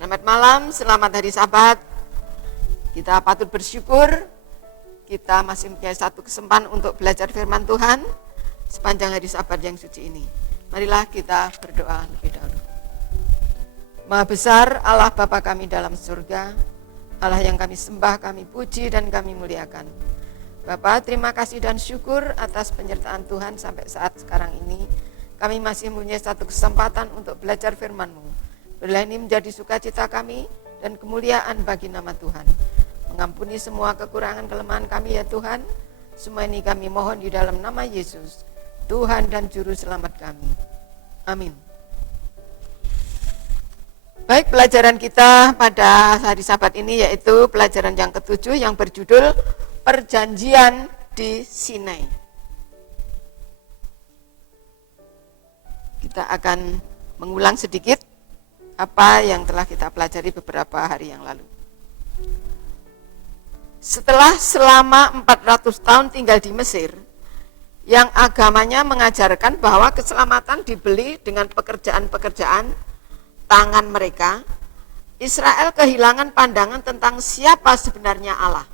Selamat malam, selamat hari Sabat. Kita patut bersyukur kita masih punya satu kesempatan untuk belajar firman Tuhan sepanjang hari Sabat yang suci ini. Marilah kita berdoa lebih dahulu. Maha besar Allah Bapa kami dalam surga, Allah yang kami sembah, kami puji dan kami muliakan. Bapa, terima kasih dan syukur atas penyertaan Tuhan sampai saat sekarang ini. Kami masih mempunyai satu kesempatan untuk belajar firman-Mu. Biarlah ini menjadi sukacita kami dan kemuliaan bagi nama Tuhan. Mengampuni semua kekurangan kelemahan kami ya Tuhan. Semua ini kami mohon di dalam nama Yesus, Tuhan dan Juru Selamat kami. Amin. Baik, pelajaran kita pada hari Sabat ini yaitu pelajaran yang ke-7 yang berjudul Perjanjian di Sinai. Kita akan mengulang sedikit apa yang telah kita pelajari beberapa hari yang lalu. Setelah selama 400 tahun tinggal di Mesir, yang agamanya mengajarkan bahwa keselamatan dibeli dengan pekerjaan-pekerjaan tangan mereka, Israel kehilangan pandangan tentang siapa sebenarnya Allah.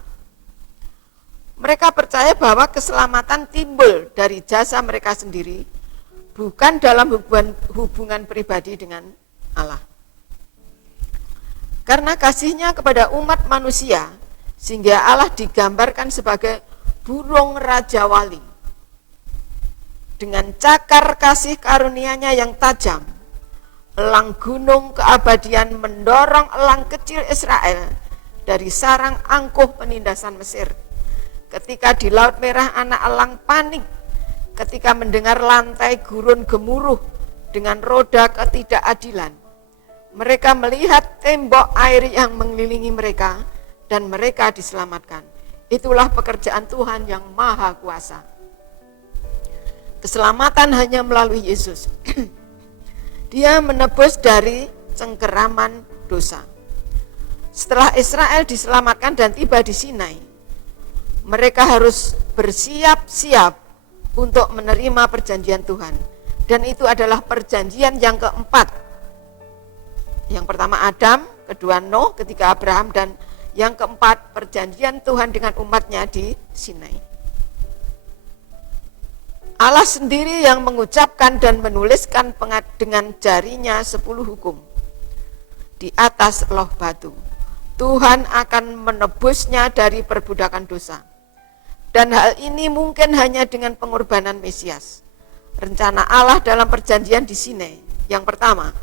Mereka percaya bahwa keselamatan timbul dari jasa mereka sendiri, bukan dalam hubungan pribadi dengan Allah. Karena kasihnya kepada umat manusia, sehingga Allah digambarkan sebagai burung raja wali. Dengan cakar kasih karunia-Nya yang tajam, elang gunung keabadian mendorong elang kecil Israel dari sarang angkuh penindasan Mesir. Ketika di Laut Merah anak elang panik ketika mendengar lantai gurun gemuruh dengan roda ketidakadilan. Mereka melihat tembok air yang mengelilingi mereka dan mereka diselamatkan. Itulah pekerjaan Tuhan yang maha kuasa. Keselamatan hanya melalui Yesus. Dia menebus dari cengkeraman dosa. Setelah Israel diselamatkan dan tiba di Sinai, mereka harus bersiap-siap untuk menerima perjanjian Tuhan. Dan itu adalah perjanjian yang keempat. Yang pertama Adam, kedua Nuh, ketiga Abraham, dan yang keempat perjanjian Tuhan dengan umatnya di Sinai. Allah sendiri yang mengucapkan dan menuliskan dengan jarinya 10 hukum di atas loh batu. Tuhan akan menebusnya dari perbudakan dosa. Dan hal ini mungkin hanya dengan pengorbanan Mesias. Rencana Allah dalam perjanjian di Sinai. Yang pertama,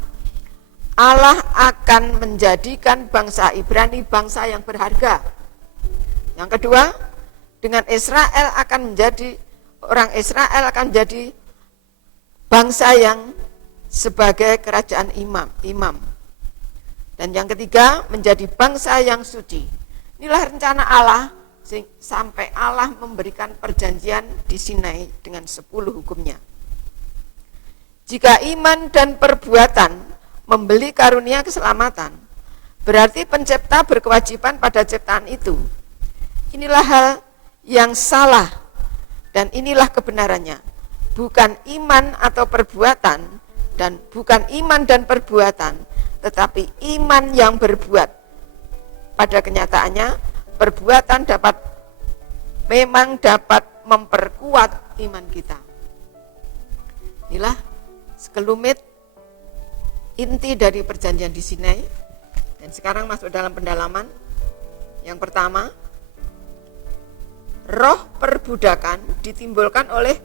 Allah akan menjadikan bangsa Ibrani bangsa yang berharga. Yang kedua, dengan Israel orang Israel akan menjadi bangsa yang sebagai kerajaan imam. Dan yang ketiga, menjadi bangsa yang suci. Inilah rencana Allah sampai Allah memberikan perjanjian di Sinai dengan 10 hukumnya. Jika iman dan perbuatan membeli karunia keselamatan, berarti pencipta berkewajiban pada ciptaan itu. Inilah hal yang salah. Dan inilah kebenarannya, bukan iman atau perbuatan, dan bukan iman dan perbuatan, tetapi iman yang berbuat. Pada kenyataannya, perbuatan memang dapat memperkuat iman kita. Inilah sekelumit inti dari perjanjian di Sinai. Dan sekarang masuk dalam pendalaman. Yang pertama, roh perbudakan ditimbulkan oleh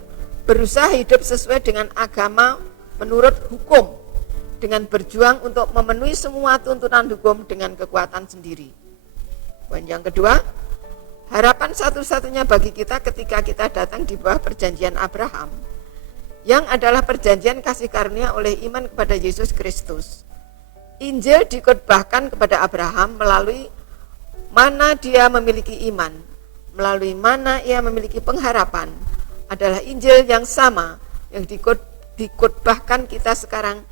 berusaha hidup sesuai dengan agama menurut hukum, dengan berjuang untuk memenuhi semua tuntunan hukum dengan kekuatan sendiri. Dan yang kedua, harapan satu-satunya bagi kita ketika kita datang di bawah perjanjian Abraham, yang adalah perjanjian kasih karunia oleh iman kepada Yesus Kristus. Injil dikhotbahkan kepada Abraham melalui mana dia memiliki iman, melalui mana ia memiliki pengharapan, adalah Injil yang sama yang dikhotbahkan kita sekarang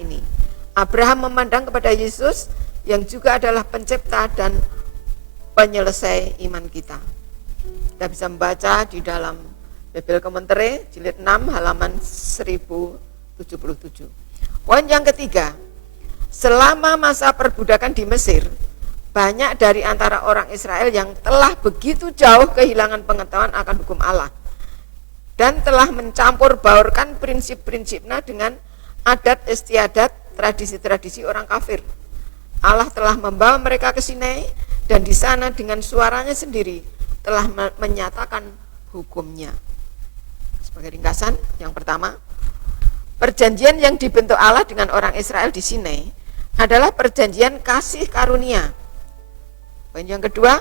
ini. Abraham memandang kepada Yesus yang juga adalah pencipta dan penyelesai iman kita. Kita bisa membaca di dalam Bible Commentary jilid 6 halaman 1077. Poin yang ketiga, Selama masa perbudakan di Mesir, banyak dari antara orang Israel yang telah begitu jauh kehilangan pengetahuan akan hukum Allah dan telah mencampur baurkan prinsip-prinsipnya dengan adat istiadat, tradisi-tradisi orang kafir. Allah telah membawa mereka ke Sinai dan di sana dengan suaranya sendiri telah menyatakan hukumnya. Sebagai ringkasan, yang pertama, perjanjian yang dibentuk Allah dengan orang Israel di Sinai adalah perjanjian kasih karunia. Yang kedua,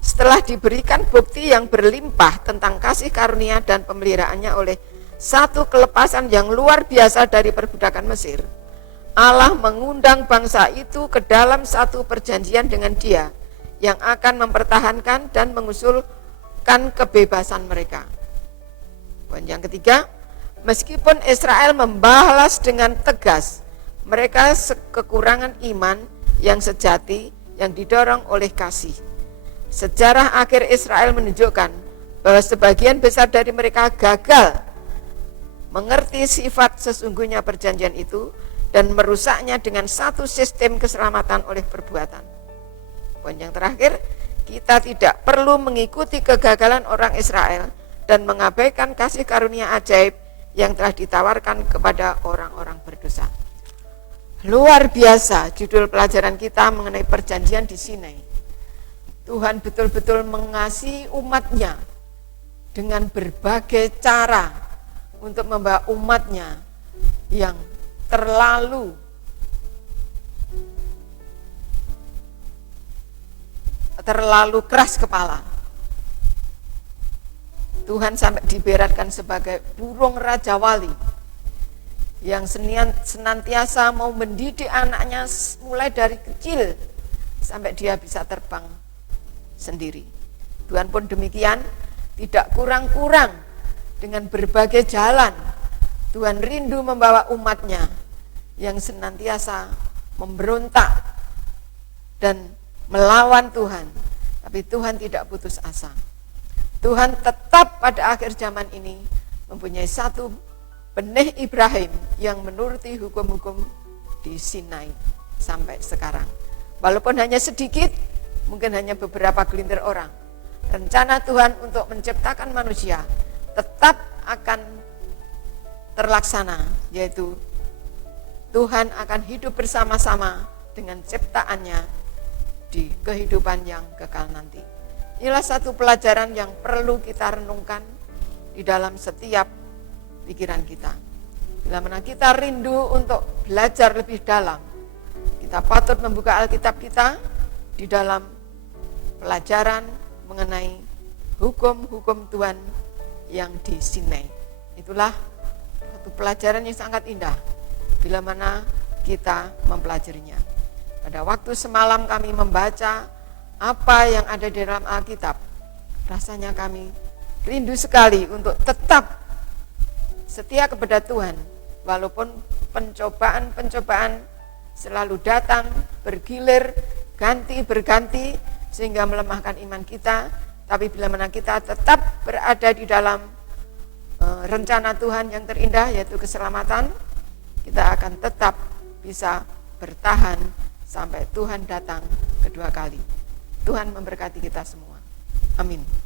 setelah diberikan bukti yang berlimpah tentang kasih karunia dan pemeliharaannya oleh satu kelepasan yang luar biasa dari perbudakan Mesir, Allah mengundang bangsa itu ke dalam satu perjanjian dengan Dia yang akan mempertahankan dan mengusulkan kebebasan mereka. Poin yang ketiga, meskipun Israel membalas dengan tegas mereka kekurangan iman yang sejati yang didorong oleh kasih. Sejarah akhir Israel menunjukkan bahwa sebagian besar dari mereka gagal mengerti sifat sesungguhnya perjanjian itu dan merusaknya dengan satu sistem keselamatan oleh perbuatan. Poin yang terakhir, kita tidak perlu mengikuti kegagalan orang Israel dan mengabaikan kasih karunia ajaib yang telah ditawarkan kepada orang-orang berdosa. Luar biasa judul pelajaran kita mengenai perjanjian di Sinai. Tuhan betul-betul mengasihi umatnya dengan berbagai cara untuk membawa umatnya yang terlalu keras kepala. Tuhan sampai diberatkan sebagai burung raja wali yang senantiasa mau mendidik anaknya mulai dari kecil sampai dia bisa terbang sendiri. Tuhan pun demikian, tidak kurang-kurang dengan berbagai jalan. Tuhan rindu membawa umatnya yang senantiasa memberontak dan melawan Tuhan. Tapi Tuhan tidak putus asa. Tuhan tetap pada akhir zaman ini mempunyai satu benih Ibrahim yang menuruti hukum-hukum di Sinai sampai sekarang. Walaupun hanya sedikit, mungkin hanya beberapa gelintir orang, rencana Tuhan untuk menciptakan manusia tetap akan terlaksana, yaitu Tuhan akan hidup bersama-sama dengan ciptaannya di kehidupan yang kekal nanti. Inilah satu pelajaran yang perlu kita renungkan di dalam setiap pikiran kita. Bila mana kita rindu untuk belajar lebih dalam, kita patut membuka Alkitab kita di dalam pelajaran mengenai hukum-hukum Tuhan yang di Sinai. Itulah satu pelajaran yang sangat indah bila mana kita mempelajarinya. Pada waktu semalam kami membaca apa yang ada di dalam Alkitab, rasanya kami rindu sekali untuk tetap setia kepada Tuhan, walaupun pencobaan-pencobaan selalu datang, bergilir, berganti, sehingga melemahkan iman kita. Tapi bila mana kita tetap berada di dalam rencana Tuhan yang terindah, yaitu keselamatan, kita akan tetap bisa bertahan sampai Tuhan datang kedua kali. Tuhan memberkati kita semua. Amin.